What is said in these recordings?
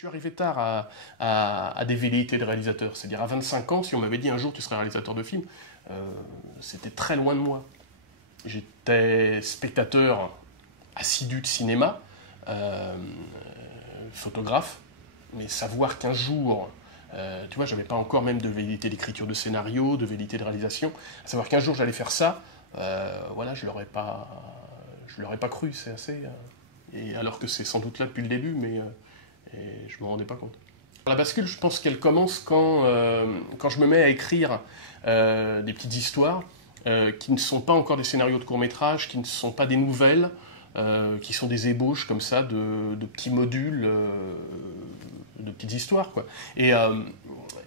suis arrivé tard à des velléités de réalisateur. C'est-à-dire à 25 ans, si on m'avait dit un jour tu serais réalisateur de film, c'était très loin de moi. J'étais spectateur assidu de cinéma, photographe, mais savoir qu'un jour, tu vois, j'avais pas encore même de velléité d'écriture de scénario, de velléité de réalisation, savoir qu'un jour j'allais faire ça, voilà, je l'aurais pas cru, c'est assez... et alors que c'est sans doute là depuis le début, mais et je me rendais pas compte. La bascule, je pense qu'elle commence quand je me mets à écrire des petites histoires qui ne sont pas encore des scénarios de court-métrage, qui ne sont pas des nouvelles, qui sont des ébauches comme ça de petits modules, de petites histoires, quoi. Et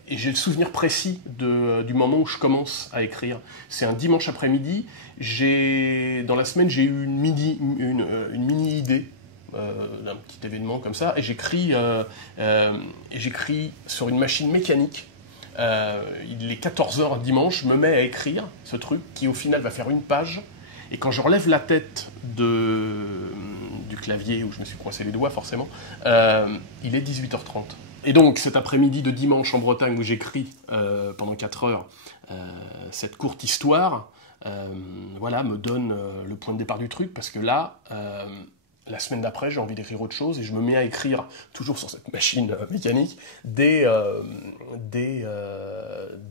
j'ai le souvenir précis du moment où je commence à écrire. C'est un dimanche après-midi. Dans la semaine, j'ai eu une mini idée d'un petit événement comme ça, et j'écris sur une machine mécanique. Il est 14 h dimanche, je me mets à écrire ce truc qui au final va faire une page, et quand je relève la tête du clavier où je me suis coincé les doigts forcément, il est 18 h 30. Et donc cet après-midi de dimanche en Bretagne où j'écris pendant 4 heures cette courte histoire, voilà, me donne le point de départ du truc, parce que là, la semaine d'après, j'ai envie d'écrire autre chose, et je me mets à écrire, toujours sur cette machine mécanique, des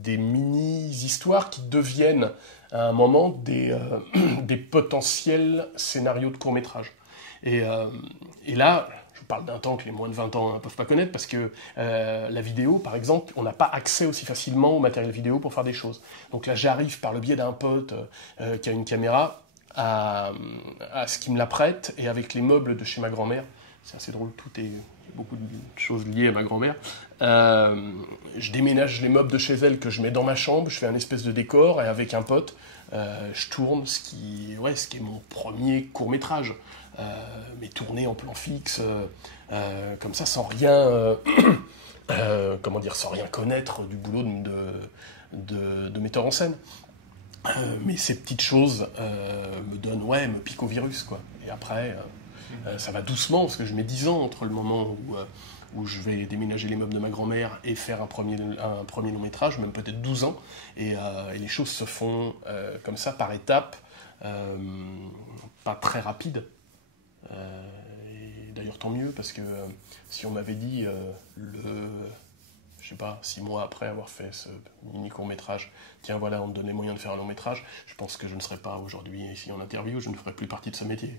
mini-histoires qui deviennent à un moment des potentiels scénarios de court-métrage. Et là, je parle d'un temps que les moins de 20 ans ne peuvent pas connaître, parce que la vidéo, par exemple, on n'a pas accès aussi facilement au matériel vidéo pour faire des choses. Donc là, j'arrive par le biais d'un pote qui a une caméra à ce qu'il me la prête, et avec les meubles de chez ma grand-mère, c'est assez drôle, beaucoup de choses liées à ma grand-mère, je déménage les meubles de chez elle que je mets dans ma chambre, je fais un espèce de décor, et avec un pote, je tourne ce qui est mon premier court-métrage, mais tourné en plan fixe, comme ça, sans rien, sans rien connaître du boulot de metteur en scène. Mais ces petites choses me piquent au virus, quoi. Et après, ça va doucement, parce que je mets 10 ans entre le moment où je vais déménager les meubles de ma grand-mère et faire un premier long métrage, même peut-être 12 ans. Et les choses se font comme ça, par étapes, pas très rapides. Et d'ailleurs, tant mieux, parce que si on m'avait dit, je sais pas, 6 mois après avoir fait ce mini court-métrage, tiens voilà, on me donnait moyen de faire un long-métrage, je pense que je ne serais pas aujourd'hui ici en interview, je ne ferais plus partie de ce métier.